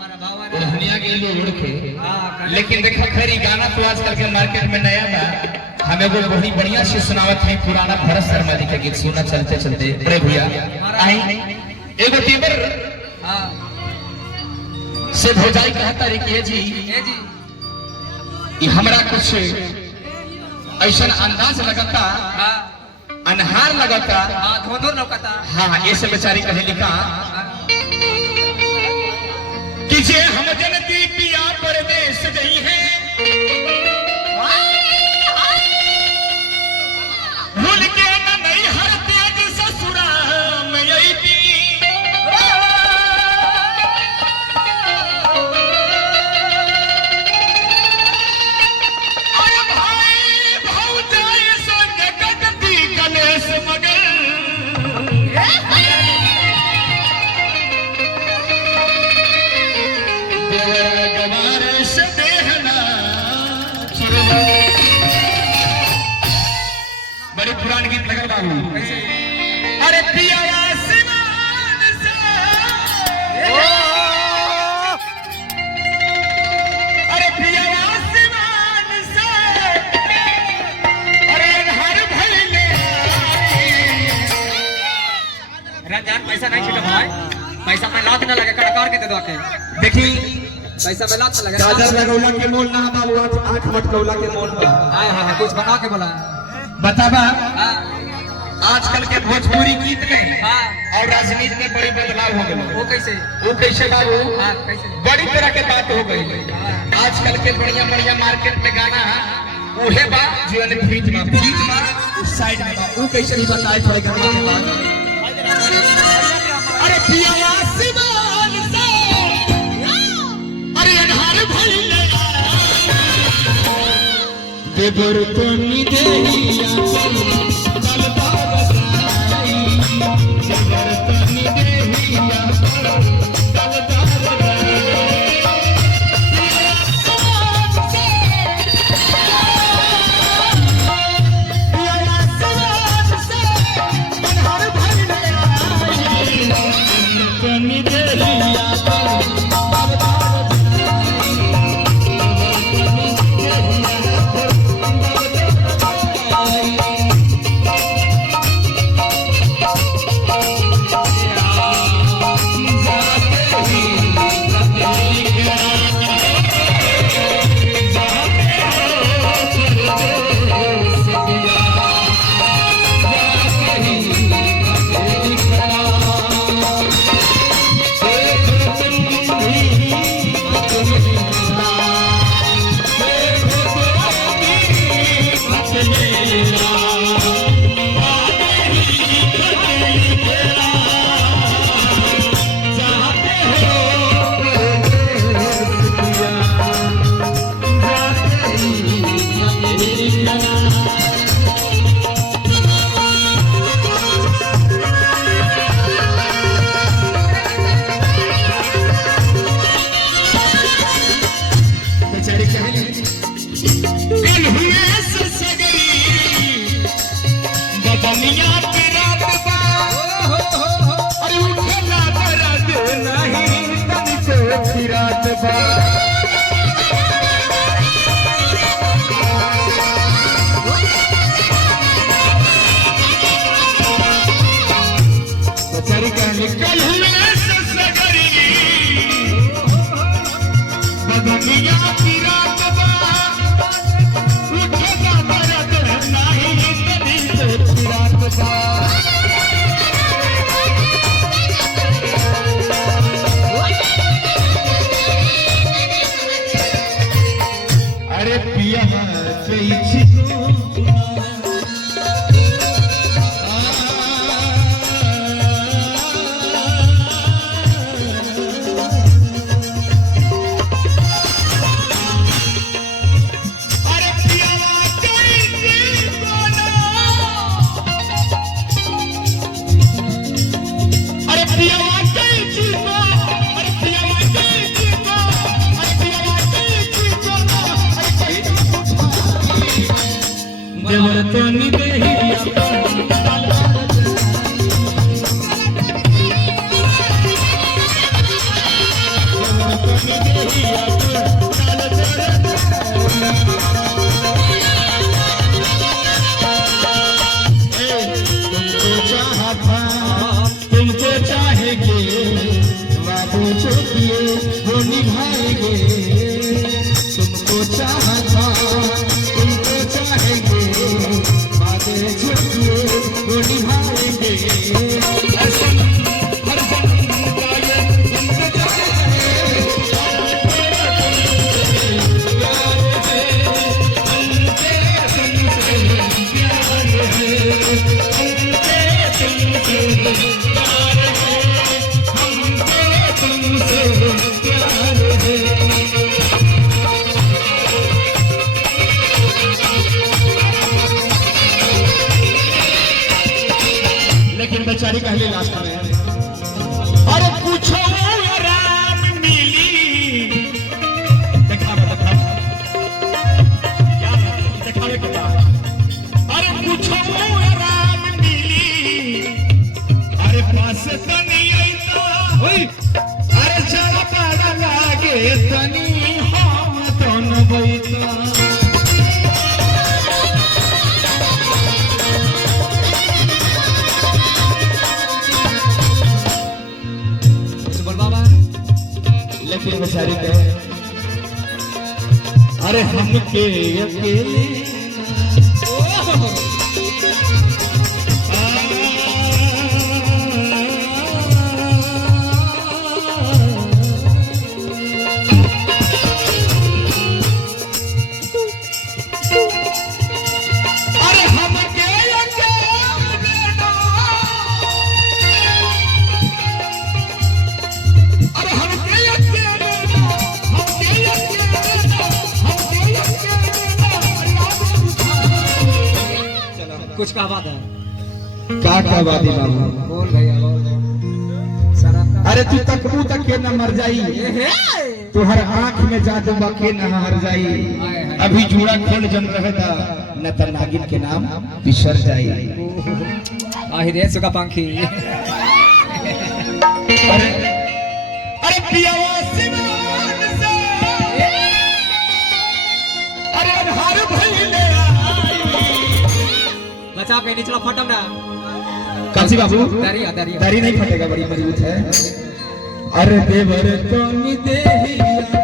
दुनिया के लोग उड़ के। लेकिन देखा खैर गाना तो आजकल के मार्केट में नया था। हमें वो बहुत बढ़िया से सुनावत है पुराना भरत शर्मा जी के गीत सुना चलते चलते। अरे भैया आई एगो टीबर से भौजाई कहता रे कि जी ये हमरा कुछ ऐसा अंदाज लगता अनहार लगता धोधो लगता। हाँ ऐसे बेचारी कहे लिखा कि जे हम जनती पिया परदेश गई है भूल के न नहीं हर तेज ससुरा में यही थी। अरे भाई भौजाई संग कटती गणेश मगर बड़े पुराने गीत लगल बाबू। अरे पिया आसमान से अरे पिया आसमान से अरे हर भइले रंजान पैसा नहीं छीटा भाई, पैसा में लात न लगे कड़कार के दे दो के। देखी पैसा में लात न लगे। गाजर लगौला के मोल ना बाबू आंख मटकौला के मोल बा। हां कुछ बना के बोला बताबा आजकल के भोजपुरी गीत में हां और राजनीति में बड़ी बदलाव हो गए। वो कैसे बाबू हां कैसे बड़ी तरह के बात हो गई। आजकल के बढ़िया बढ़िया मार्केट में गाना उहे बा जीवन फ्रीज में उस साइड में वो कैसे भी बताए थोड़े गाना के बाद। अरे पिया आसमान से अरे अनहार भइले देवर तो नी देहिया बलबा बसाई देवर तो नी देहिया बलबा अरे पिया देवर तो नी देहिया तुमको चाहा था तुमको चाहेंगे बाबू जो किए वो निभाएंगे तुमको चाहा था तुमको चाहेंगे बाबू जो किए वो निभाएंगे लेकिन बेचारी कहली लास्ट में अरे पूछो आराम मिली दिखावा क्या दिखावे के बाद अरे पूछो आराम मिली अरे पास तनी आईता अरे जरा पाड़ा लागे तनी हम तो न बैता लेकिन बेचारी कहे अरे हमके अकेले अरे हमके अरे हमके कुछ का बात है क्या बात है बाबू बोल भैया बोल अरे तू तकबू तक के न मर जाई तुहर आंख में जादू के न हर जाई अभी जूड़ा खोल जम रहता न त नागिन के नाम बिसर जाई आहिरे सुका पंखी अरे अरे पियावा सिवान से अरे हर भइले बचा के निचला फटम ना काशी बाबू दरिया दरिया दरी नहीं फटेगा बड़ी मजबूत है अरे देवर तो नि देहिया